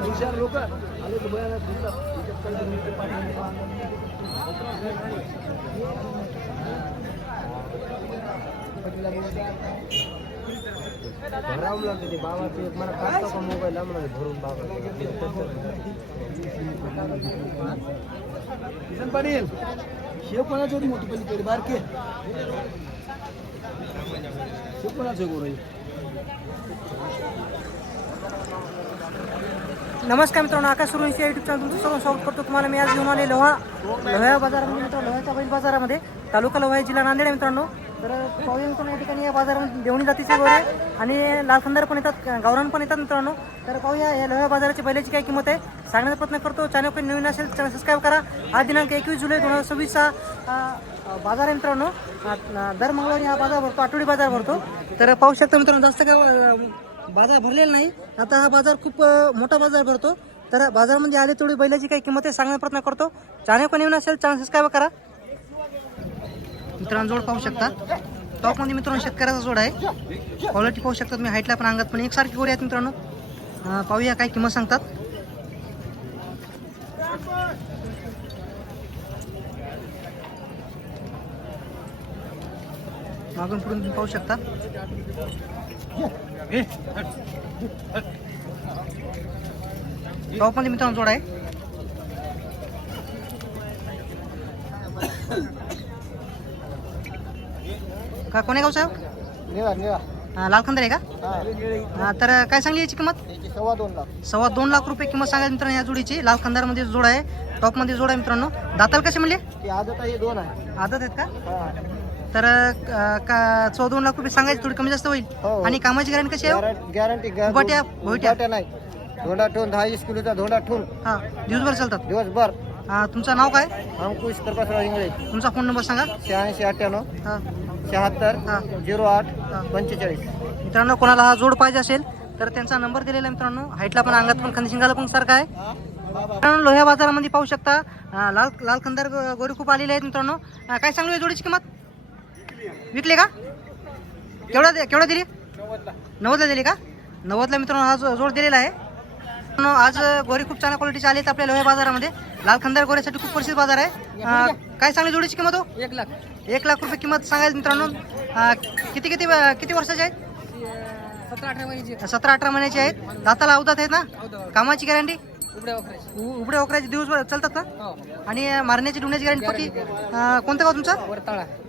हुशार लोक आले तर बयाला भरावं लागतं ते बाबाचे मला काढतो का मोबाईल म्हणा भरून बाबा किसन पाटील शेव कोणाची होती मोठी पलीकडे बारके शेव कोणाचं गोरं नमस्कार मित्रांनो, आकाश सुरुवात यूट्यूब चॅनल तुमचं सर्व स्वागत करतो. तुम्हाला मी आज घेऊन आले लोहा बाजारामध्ये मित्रांनो, लोह्याच्या बैल बाजारामध्ये तालुका लोहा जिल्हा नांदेड आहे मित्रांनो. तर पाहूया मित्रांनो, या ठिकाणी या बाजारामध्ये देवणी जातीचे गोरे आणि लालखंदार पण येतात, गावरान पण येतात मित्रांनो. तर पाहूया या लोहा बाजाराची बैलाची काय किंमत आहे सांगण्याचा प्रयत्न करतो. चॅनल काही नवीन असेल चॅनल सबस्क्राईब करा. आज दिनांक 21 जुलै 2026 बाजार आहे मित्रांनो. दर मंगळवारी हा बाजार भरतो, आठवडी बाजार भरतो. तर पाहू शकता मित्रांनो, जास्त काय बाजार भरलेला नाही. आता हा बाजार खूप मोठा बाजार भरतो. तर बाजारामध्ये आले तेवढी बैलाची काही किंमत आहे सांगण्याचा प्रयत्न करतो. चॅनल कोणी नवीन असेल चॅनल सबस्क्राईब करा. मित्रांनो जोड पाहू शकता, टॉपमध्ये मित्रांनो शेतकऱ्याचा जोड आहे. क्वालिटी पाहू शकता तुम्ही, हाईटला पण अंगात पण एकसारखी गोरी आहेत मित्रांनो. पाहूया काय किंमत सांगतात. मागून पुढून तुम्ही पाहू शकता. टॉपमध्ये मित्रांनो जोड आहे. का कोण्या गावचा लालखंदर आहे का? तर काय सांगली याची किंमत? 2.25 लाख रुपये किंमत सांगायची मित्रांनो या जोडीची. लालखंदार मध्ये जोड आहे, टॉप मध्ये जोड आहे मित्रांनो. दाताल कसे म्हणले? आदत आहे 2 आहे. आदत आहेत का? तर 2 लाख रुपये सांगायचे, थोडी कमी जास्त होईल. आणि कामाची गॅरंटी कशी आहे? गॅरंटी भोट्या नाही. धोंडा ठेवून 10-20 किलोचा धोंडा ठेवून हा दिवसभर चालतात. दिवसभर. तुमचं नाव काय? अंकुश प्रकाशराव इंगळे. तुमचा फोन नंबर सांगा. 8698 हा 76 08 45. मित्रांनो कोणाला हा जोड पाहिजे असेल तर त्यांचा नंबर दिलेला आहे मित्रांनो. हाईटला पण अंगात पण खंदशिंगाला पण सारखा आहे मित्रांनो. लोह्या बाजारामध्ये पाहू शकता लालखंदार गोरी खूप आलेले आहेत मित्रांनो. काय सांगू या जोडीची किंमत? विकले का? केवढा दिली? 90ला दिली का? 90ला मित्रांनो हा जोड दिलेला आहे. आज गोरी खूप चांगल्या क्वालिटीचे आले आहेत आपल्या लोह्या बाजारामध्ये. लालखंदार गोऱ्यासाठी खूप प्रसिद्ध बाजार आहे. काय सांगली जोडीची किंमत हो? 1 लाख. 1 लाख रुपये किंमत सांगायची मित्रांनो. किती वर्षाचे आहेत? 17-18 महिन्याचे आहेत. दाताला अवधात आहेत ना? कामाची गॅरंटी? उबड्या वखराची दिवसभर चालतात का? आणि मारण्याची डुण्याची गॅरंटी पक्की? कोणतं गाव तुमचा?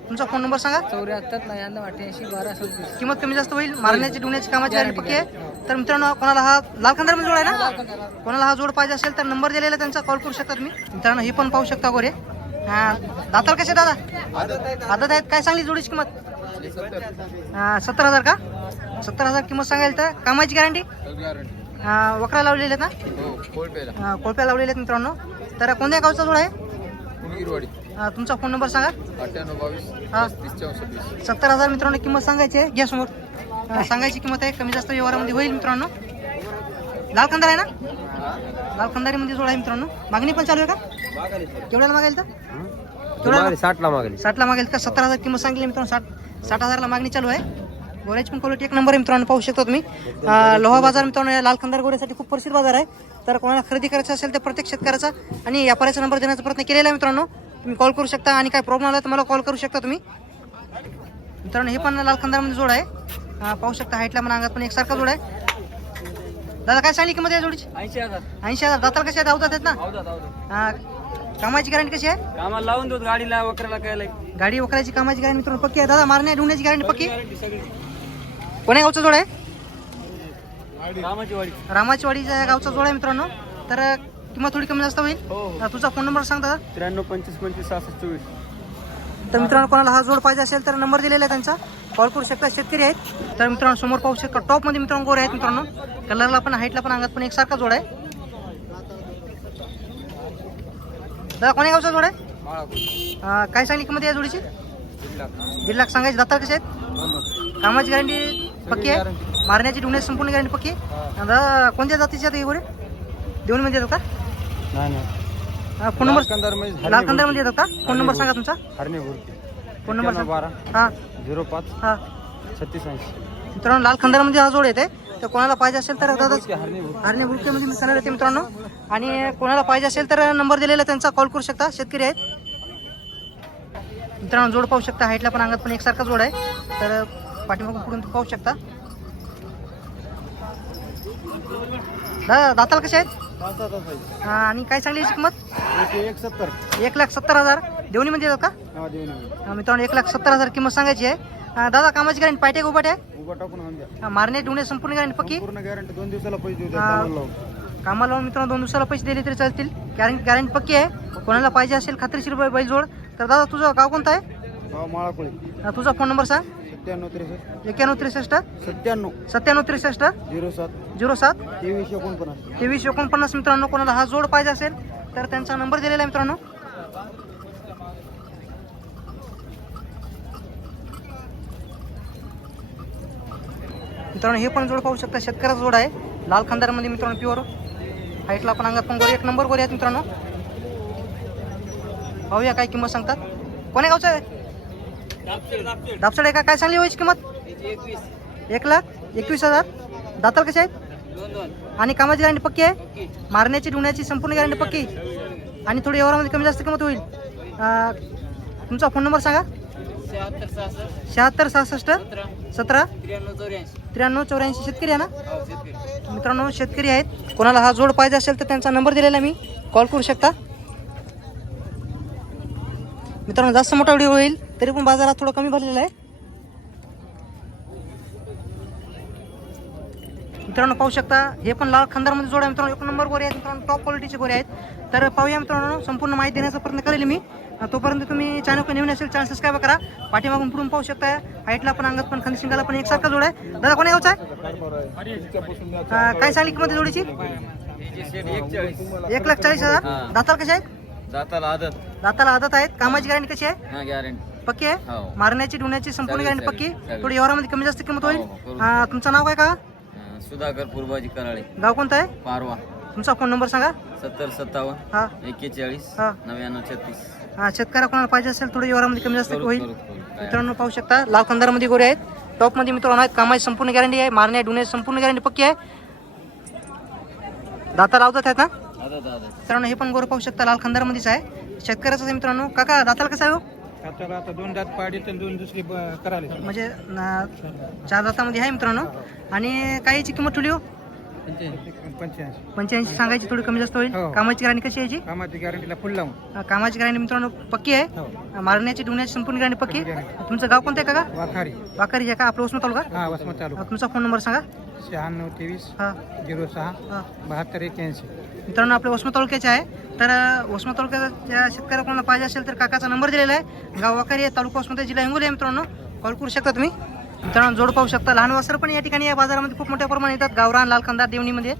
तुमचा फोन नंबर सांगा. 74 किंमत कमी जास्त होईल. मारण्याची डुण्याची कामाची गॅरंटी पक्की आहे. तर मित्रांनो कोणाला हा लालखंदार मध्ये जोड आहे ना, कोणाला हा जोड पाहिजे असेल तर नंबर दिलेला त्यांचा कॉल करू शकता तुम्ही मित्रांनो. ही पण पाहू शकता गोरे. दाताल कसे दादा? आदत आहेत. काय सांगली जोडीची किंमत? 70,000 का? 70,000 किंमत सांगायला. तर कामाची गॅरंटी? वकरा लावलेले आहेत ना? कोळप्या लावलेले आहेत मित्रांनो. तर कोणत्या गावचा जोड आहे? तुमचा फोन नंबर सांगा. 70,000 मित्रांनो किंमत सांगायची आहे. घ्या समोर. सांगायची किंमत आहे, कमी जास्त व्यवहारामध्ये होईल मित्रांनो. लालखंदार आहे ना? लालखंदारीमध्ये जोड आहे मित्रांनो. मागणी पण चालू आहे का? केवढ्याला मागेल तर? 60 ला मागेल. 60 ला मागेल का? 70,000 किंमत सांगितली मित्रांनो. 60,000ला मागणी चालू आहे. गोऱ्याची पण क्वालिटी 1 नंबर आहे मित्रांनो. पाहू शकता तुम्ही. लोहा बाजार मित्रांनो या लालखंदार गोऱ्यासाठी खूप प्रसिद्ध बाजार आहे. तर कोणाला खरेदी करायचं असेल तर प्रत्येक शेतकऱ्याचा आणि व्यापाऱ्याचा नंबर देण्याचा प्रयत्न केलेला आहे मित्रांनो. तुम्ही कॉल करू शकता आणि काय प्रॉब्लेम आला तर मला कॉल करू शकता तुम्ही मित्रांनो. हे पण लालखंदारमध्ये जोड आहे. पाहू शकता हाईटला पण अंगात पण एकसारखा जोड आहे. दादा काय सांगली किंमत आहे जोडीची? 80,000. दाताल कशी आहे? धावतात आहेत ना? कामाची गॅरंटी कशी आहे? कामाला लावून देऊ गाडीला वकराला काय गाडी वकराची कामाची गॅरंटी मित्रांनो पक्की आहे. दादा मारण्या ढुंढण्याची गॅरंटी पक्की? कोण्या गावचा जोड आहे? रामाची वाडीच्या गावचा जोड आहे मित्रांनो. तर किंमत थोडी कमी जास्त होईल. तुझा फोन नंबर सांग दादा. 93 25 25 66 24. तर मित्रांनो कोणाला हा जोड पाहिजे असेल तर नंबर दिलेला आहे त्यांचा, कॉल करू शकता. शेतकरी आहेत. तर मित्रांनो समोर पाहू शकता टॉपमध्ये मित्रांनो गोरे आहेत मित्रांनो. कलरला पण हाईटला पण अंगात पण एकसारखा जोड आहे. दादा कोण्या गावचा जोड आहे? काय सांगली किंमत या जोडीची? 1.5 लाख सांगायची. दाताल कसे आहेत? कामाची गॅरंटी पक्की आहे. मारण्याची ढुण्याची संपूर्ण गॅरंटी पक्की आहे. दादा कोणत्या जातीचे आहेत हे गोरे? देवणीमध्ये येतात का? फोन नंबर लालखंदारमध्ये येतात का? फोन नंबर सांगा तुमचा. फोन नंबर 12 हां 05 हां 36 80. मित्रांनो लालखंदारमध्ये हा जोड येते. तर कोणाला पाहिजे असेल तर दादा हरणे बुडकेमध्ये मिळणार येते मित्रांनो. आणि कोणाला पाहिजे असेल तर नंबर दिलेला त्यांचा कॉल करू शकता. शेतकरी आहेत मित्रांनो. जोड पाहू शकता, हाईटला पण अंगात पण एकसारखा जोड आहे. तर पाठीमागून पुढून पाहू शकता. दाताला कसे आहेत आणि काय सांगली याची किंमत? 1,70,000 देवणीमध्ये येतात का मित्रांनो? 1,70,000 किंमत सांगायची आहे. दादा कामाची गॅरंटी पायटे उभट आहे, मारणे डुणे संपूर्ण गॅरंटी पक्की? गॅरंटी 2 दिवसाला पैसे कामाला लावून मित्रांनो 2 दिवसाला पैसे दिले तरी चालतील. गॅरंटी पक्की आहे. कोणाला पाहिजे असेल खात्रीशीर बैल जोड. तर दादा तुझं गाव कोणतं आहे? तुझा फोन नंबर सांग. 9163 9763 07 2349 मित्रांनो. कोणाला हा जोड पाहिजे असेल तर त्यांचा नंबर दिलेला आहे मित्रांनो. मित्रांनो हे पण जोड पाहू शकता, शेतकऱ्याचा जोड आहे. लाल खांदारमध्ये मित्रांनो, प्युअर हाईटला पण अंगात पण गोरे, 1 नंबर गोरे आहेत मित्रांनो. पाहूया काय किंमत सांगतात. कोण्या गावचं आहे? दापसड आहे का? काय सांगली व्हायची किंमत? 1,21,000. दाताल कसे आहेत आणि कामाची गॅरंटी पक्की आहे? मारण्याची डुण्याची संपूर्ण गॅरंटी पक्की आणि थोडी व्यवहारामध्ये कमी जास्त किंमत होईल. तुमचा फोन नंबर सांगा. 7666 17 9384. शेतकरी आहे ना मित्रांनो? शेतकरी आहेत. कोणाला हा जोड पाहिजे असेल तर त्यांचा नंबर दिलेला मी कॉल करू शकता मित्रांनो. जास्त मोठा व्हिडिओ होईल तरी पण बाजारात थोडं कमी भरलेलं आहे मित्रांनो. पाहू शकता हे पण लाल खंदारमध्ये जोड आहे मित्रांनो. 1 नंबर गोरे आहेत मित्रांनो, टॉप क्वालिटीचे गोरे आहेत. तर पाहूया मित्रांनो, संपूर्ण माहिती देण्याचा प्रयत्न करेल मी. तोपर्यंत तुम्ही चॅनल नवीन असेल चॅनल सबस्क्राईब करा. पाठीमागून पुढून पाहू शकता, हाईटला पण अंगात पण खांदशिंगाला पण एकसारखा जोड आहे. दादा कोण्या गावचा आहे? काय सांगली किंमत जोडीची? 1,40,000. दाताल कसे आहेत? दाताला आदत आहेत. कामाची गॅरंटी कशी आहे? गॅरंटी पक्की आहे. मारण्याची डुण्याची संपूर्ण गॅरंटी पक्की. थोडी व्यवहारामध्ये कमी जास्त किंमत होईल. तुमचं नाव काय का? सुधाकर पूर्वाजी कराळे, गाव कोणतं आहे? पारवा. तुमचा फोन नंबर सांगा. 7057 हा 41 हा 9936. शेतकऱ्या कोणाला पाहिजे असेल थोडी व्यवहारामध्ये कमी जास्त होईल मित्रांनो. पाहू शकता लाल खंदारमध्ये गोरे आहेत, टॉपमध्ये मित्रांनो आहेत. कामाची संपूर्ण गॅरंटी आहे. मारण्या डुण्याची संपूर्ण गॅरंटी पक्की आहे. दाता लावतात आहेत ना मित्रांनो? हे पण गोरे पाहू शकता, लाल खंदारमध्येच आहे. शेतकऱ्याचं आहे मित्रांनो. काका दाताला कसं आहे हो? आता 2 दात पाडी तर 2 दुसरी करायला म्हणजे 4 दातामध्ये आहे मित्रांनो. आणि काहीची किंमत ठेवली हो? 85 सांगायची, थोडी कमी जास्त होईल. कामाची गॅरंटी कशी यायची? कामाची गॅरंटीला फुल लावून. कामाची गॅरंटी मित्रांनो पक्की आहे. मारण्याची डुण्याची संपूर्ण गॅरंटी पक्की. तुमचं गाव कोणतं आहे काका? वाखारी आहे का? आपलं वसमत तालुका? तुमचा फोन नंबर सांगा. 9623 हा 06 हा 7281. मित्रांनो आपल्या वसमत तालुक्याचे आहे. तर वसमत तालुक्याच्या शेतकऱ्या कोणाला पाहिजे असेल तर काकाचा नंबर दिलेला आहे. गाव वाखारी आहे, तालुका वसमत, जिल्हा हिंगोली आहे मित्रांनो. कॉल करू शकता तुम्ही मित्रांनो. जोड पाहू शकता. लहान वासर पण या ठिकाणी या बाजारामध्ये खूप मोठ्या प्रमाणात येतात. गावरान लाल खंदार देवणीमध्ये.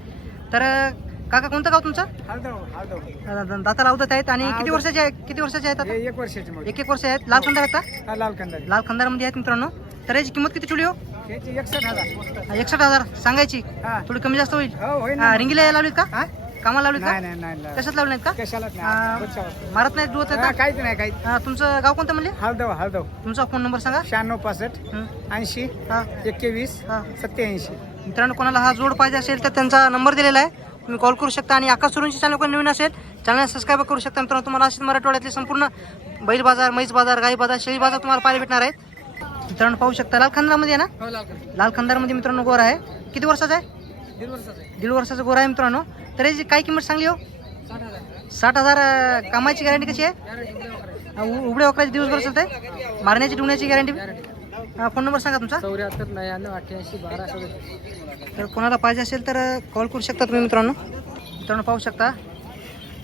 तर काका कोणतं गाव तुमचं? दाता लावतात आहेत. आणि किती वर्षाचे आहेत? 1 वर्षाची. 1 वर्ष आहेत. लाल खंदार आहेत का? लाल खंदारमध्ये आहेत मित्रांनो. तर याची किंमत किती ठेवली हो? 61,000 सांगायची. थोडी कमी जास्त होईल. रिंगीला यायला लावलीत का? कामाला लावलीत का? कशात लावले नाहीत का? मारत नाहीत, दुवत आहेत का? काहीच नाही. तुमचं गाव कोणतं म्हणले? हळदव. तुमचा फोन नंबर सांगा. 9665 80 21 87. मित्रांनो कोणाला हा जोड पाहिजे असेल तर त्यांचा नंबर दिलेला आहे, तुम्ही कॉल करू शकता. आणि आकाश सुरूंची चॅनल कोणी नवीन असेल चॅनल सबस्क्राईब करू शकता मित्रांनो. तुम्हाला असेच मराठवाड्यातले संपूर्ण बैल बाजार, म्हैस बाजार, गाई बाजार, शेळी बाजार तुम्हाला पाहायला भेटणार आहेत मित्रांनो. पाहू शकता लाल खंदारमध्ये आहे ना? लाल खंदारमध्ये मित्रांनो गोरा आहे. किती वर्षाचा आहे? 1.5 वर्षाचा गोरा आहे मित्रांनो. तर याची काय किंमत सांगली हो? 60,000. कामाची गॅरंटी कशी आहे? उघड्या वकराची दिवसभर चालते. मारण्याची डुण्याची गॅरंटी. फोन नंबर सांगा तुमचा. 74 88 तर कोणाला पाहिजे असेल तर कॉल करू शकता तुम्ही मित्रांनो. मित्रांनो पाहू शकता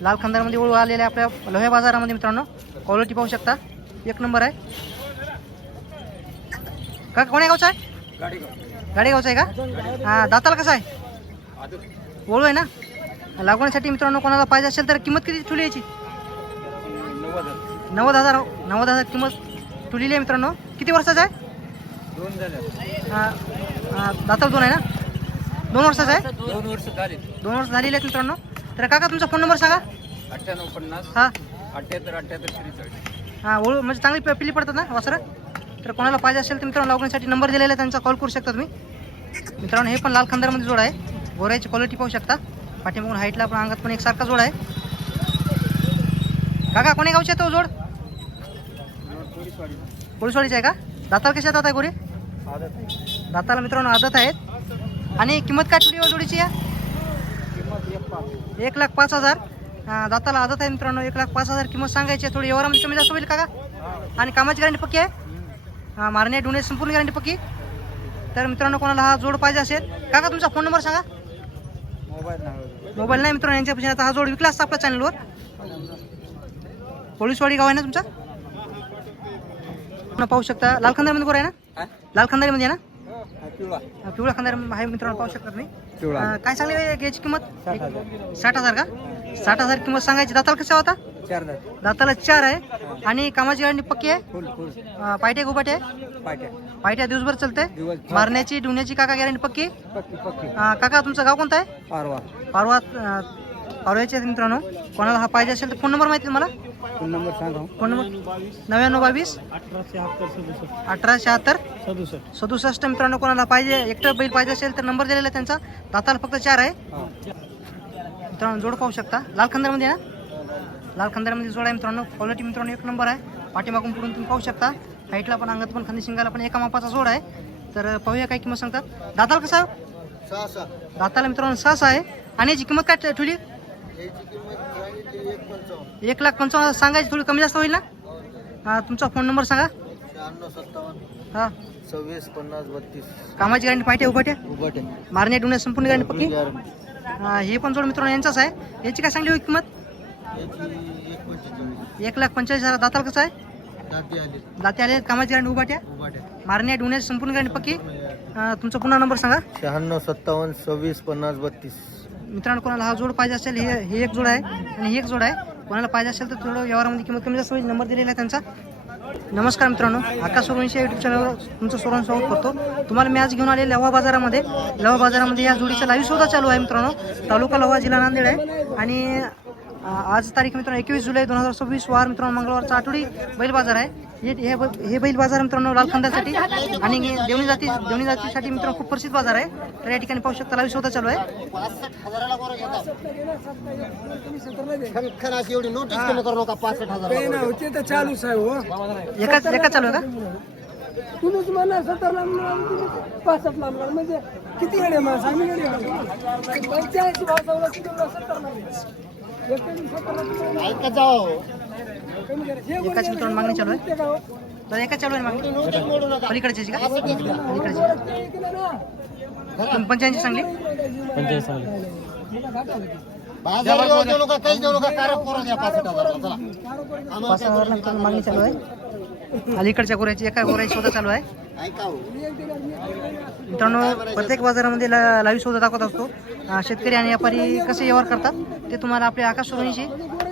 लाल खंदारमध्ये ओळख आलेल्या आपल्या लोह्या बाजारामध्ये मित्रांनो. क्वालिटी पाहू शकता 1 नंबर आहे. का कोण्या गावचा आहे? गाडेगावचा आहे का? दाताला कसं आहे? ओळू आहे ना? लागवण्यासाठी मित्रांनो कोणाला पाहिजे असेल तर किंमत किती ठेवली याची? 90,000 किंमत ठेवलेली आहे मित्रांनो. किती वर्षाचा आहे? 2 झाले. दाताला 2 आहे ना? 2 वर्षाचा आहे? 2 वर्ष झाले. 2 वर्ष झालेली आहेत मित्रांनो. तर काका तुमचा फोन नंबर सांगा. 9850 हा 78 43. ओळू म्हणजे चांगली पिली पडतात ना वासरं. तर कोणाला पाहिजे असेल तर मित्रांनो लागवण्यासाठी नंबर दिलेला आहे, त्यांचा कॉल करू शकता तुम्ही. मित्रांनो हे पण लाल खंदारमध्ये जोड आहे. गोऱ्याची क्वालिटी पाहू शकता. पाठीमागून हाईटला पण अंगात पण एकसारखा जोड आहे. काका कोणी गावचे तो जोड? पोलिसवाडीचा आहे का? दाताला कशा आहे गोरे? दाताला मित्रांनो आदत आहेत. आणि किंमत काय ठेवली जोडीची या? 1,05,000. दाताला आदत आहे मित्रांनो. 1,05,000 किंमत सांगायची आहे. थोडी व्यवहारामध्ये कमी जास्त होईल काका? आणि कामाची गॅरंटी पक्की आहे? मारणे डुणे संपूर्ण गॅरंटी पक्की. तर मित्रांनो कोणाला हा जोड पाहिजे असेल, काका तुमचा फोन नंबर सांगा. मोबाईल नाही मित्रांनो यांच्यापासून. आता हा जोड विकला असता आपल्या चॅनलवर. पोलिसवाडी गाव आहे ना तुमचा? पाहू शकता लाल खंदारमध्ये गोर आहे ना? लाल खंदारीमध्ये आहे ना? पिवळा खंदार आहे मित्रांनो पाहू शकता तुम्ही. काय सांगले याची किंमत? 60,000 का? 60,000 किंमत सांगायची. दाताला कसा होता? दाताला 4 आहे. आणि कामाची गॅरंटी पक्की आहे? पायट्या गुपाट्या आहे? पायट्या दिवसभर चलते. मारण्याची डुण्याची काका गॅरंटी पक्की? काका तुमचं गाव कोणतं आहे? पारवा. पारव्याचे आहेत मित्रांनो. कोणाला हा पाहिजे असेल तर फोन नंबर माहिती तुम्हाला? फोन नंबर सांगा. Phone number 9922 1876 67. मित्रांनो कोणाला पाहिजे एकटं बैल पाहिजे असेल तर नंबर दिलेला आहे त्यांचा. दाताला फक्त 4 आहे मित्रांनो. जोड पाहू शकता लाल खंदारमध्ये ना? लाल खंदारमध्ये जोड आहे मित्रांनो. क्वालिटी मित्रांनो 1 नंबर आहे. पाठीमागून पुढून तुम्ही पाहू शकता. हाईटला पण अंगात पण खांदी शिंगाला पण एका मापाचा जोड आहे. तर पाहूया काय किंमत सांगतात. दाताला कसं? 6. दाताला मित्रांनो 6 आहे. आणि याची किंमत काय ठेवली? 1,55,000 सांगायची. थोडी कमी जास्त होईल ना? तुमचा फोन नंबर सांगा. 9657 हां 26 50 32. कामाची गॅरंटी पाहिजे उभाट्या? उभटे. मारणे डुणे संपूर्ण गॅरंटी पक्की. हे पण जोड मित्रांनो यांचाच आहे. याची काय सांगली होईल किंमत? 1,45,000. दाताला कसं आहे? दाते आले. कामाची गॅरंटी उभाट्या? मारणे डुणे संपूर्ण गॅरंटी पक्की. तुमचा पुन्हा नंबर सांगा. 9657 26 50 32. मित्रांनो कोणाला हा जोड पाहिजे असेल, हे एक जोड आहे आणि हे एक जोड आहे. कोणाला पाहिजे असेल तर थोडं व्यवहारामध्ये किंमत कमी जास्त होईल. नंबर दिलेला आहे त्यांचा. नमस्कार मित्रांनो, आकाश सूर्यवंशी यूट्यूब चॅनलवर तुमचं सर्वांचं स्वागत करतो. तुम्हाला मी आज घेऊन आले लवा बाजारामध्ये. लवा बाजारामध्ये या जोडीचा लाईव्ह सौदा चालू आहे मित्रांनो. तालुका लवा, जिल्हा नांदेड आहे. आणि आज तारीख मित्रांनो 21 जुलै 2026 वार मित्रांनो मंगळवारचा आठवडी बैल बाजार आहे. हे बैल बाजार मित्रांनो लाल खंदासाठी आणि देवणी जातीसाठी मित्रांनो खूप प्रसिद्ध बाजार आहे. तर या ठिकाणी पाहू शकता लाईव्ह सौदा चालू आहे. एवढी नोटीस कमी करू नका. 65,000 चालूच आहे. एका चालू आहे का? तुम्हीच म्हणा 70 65 म्हणजे किती येणे माणूस आम्ही 85 भाव 70 ऐका जाओ. एकाच मित्रांनो मागणी चालू आहे. तर एका चालू आहे मागणी. पलीकडची का? पलीकडची 85 सांगली. 5,000 मागणी चालू आहे. अलीकडच्या गोऱ्याची एका गोऱ्याची शोधा चालू आहे मित्रांनो. प्रत्येक बाजारामध्ये लाईव्ह शोधा दाखवत असतो. शेतकरी आणि व्यापारी कसे व्यवहार करतात ते तुम्हाला आपल्या आकाश सूर्यवंशी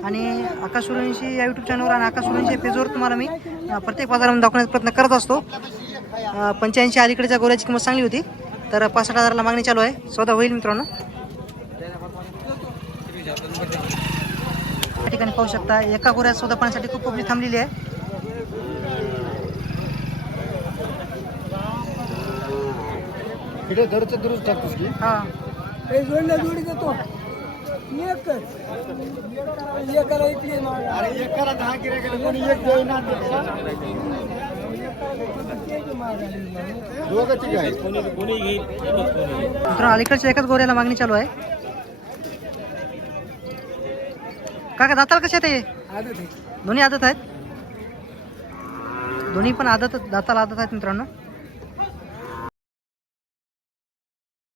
आणि आकाश सूर्यवंशी या यूट्यूब चॅनलवर आणि आकाश सूर्यवंशी पेजवर तुम्हाला मी प्रत्येक बाजारामध्ये दाखवण्याचा प्रयत्न करत असतो. 85 अलीकडच्या गोऱ्याची किंमत चांगली होती. तर 65,000ला मागणी चालू आहे. सौदा होईल मित्रांनो. या ठिकाणी पाहू शकता एका गोऱ्यात सौदा पाहण्यासाठी खूप पब्लिक थांबलेली आहे. घरचं दुरुस्त टाकतोस की? हां जोडल्या जोडी देतो. एकाला 10 गिऱ्हाईक गेले, कोणी एक देईना. दोघं ठीक आहे. मित्रांनो अलीकडच्या एकाच गोऱ्याला मागणी चालू आहे. काका दाताला कसे आहेत? दोन्ही आदत आहेत. दोन्ही पण दाताला आदत आहेत मित्रांनो.